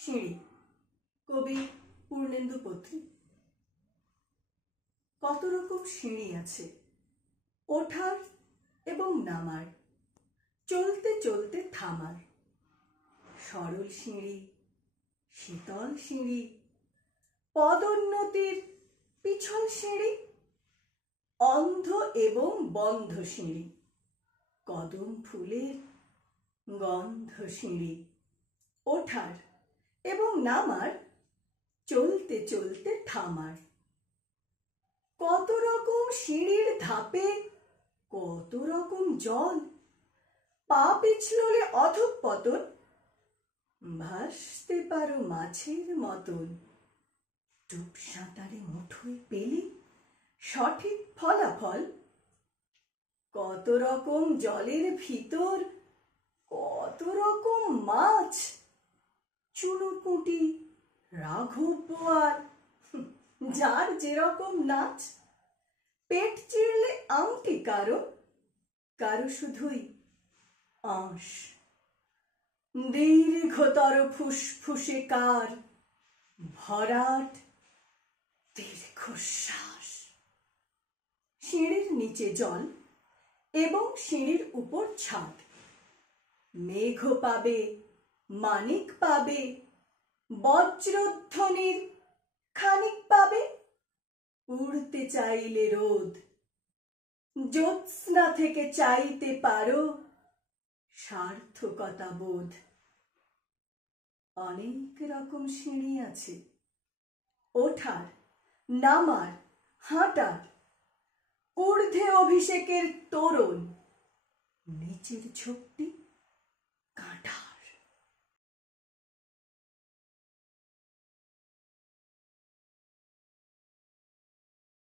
সিঁড়ি, কবি পূর্ণেন্দু পত্রী। কত রকম সিঁড়ি আছে, ওঠার এবং নামার, চলতে চলতে থামার। সরল সিঁড়ি, শীতল সিঁড়ি, পদোন্নতির পিছল সিঁড়ি, অন্ধ এবং বন্ধ সিঁড়ি, কদম ফুলের গন্ধ সিঁড়ি। ওঠার এবং নামার, চলতে চলতে থামার। কত রকম সিঁড়ির ধাপে কত রকম জল, পা পিছললে অধঃপতন, ভাসতে পারো মাছের মতন। ডুব সাঁতারে মুঠোয় পেলে সঠিক ফলাফল। কত রকম জলের ভিতর কত রকম মাছ, চুনোপুঁটি, রাঘব বোয়াল, যার যেরকম নাচ। পেট চিরলে আংটি কারো, কারো শুধুই আঁশ। দীর্ঘতর ফুসফুসে কার, ভরাট দীর্ঘশ্বাস। সিঁড়ির নিচে জল এবং সিঁড়ির উপর ছাদ। মেঘ পাবে, মানিক পাবে, বজ্রধ্বনির খানিক পাবে। উড়তে চাইলে রোদ, জ্যোৎস্না থেকে চাইতে পারো সার্থকতা বোধ। অনেক রকম সিঁড়ি আছে, ওঠার, নামার, হাঁটার। ঊর্ধ্বে অভিষেকের তোরণ, নিচের ঝোপটি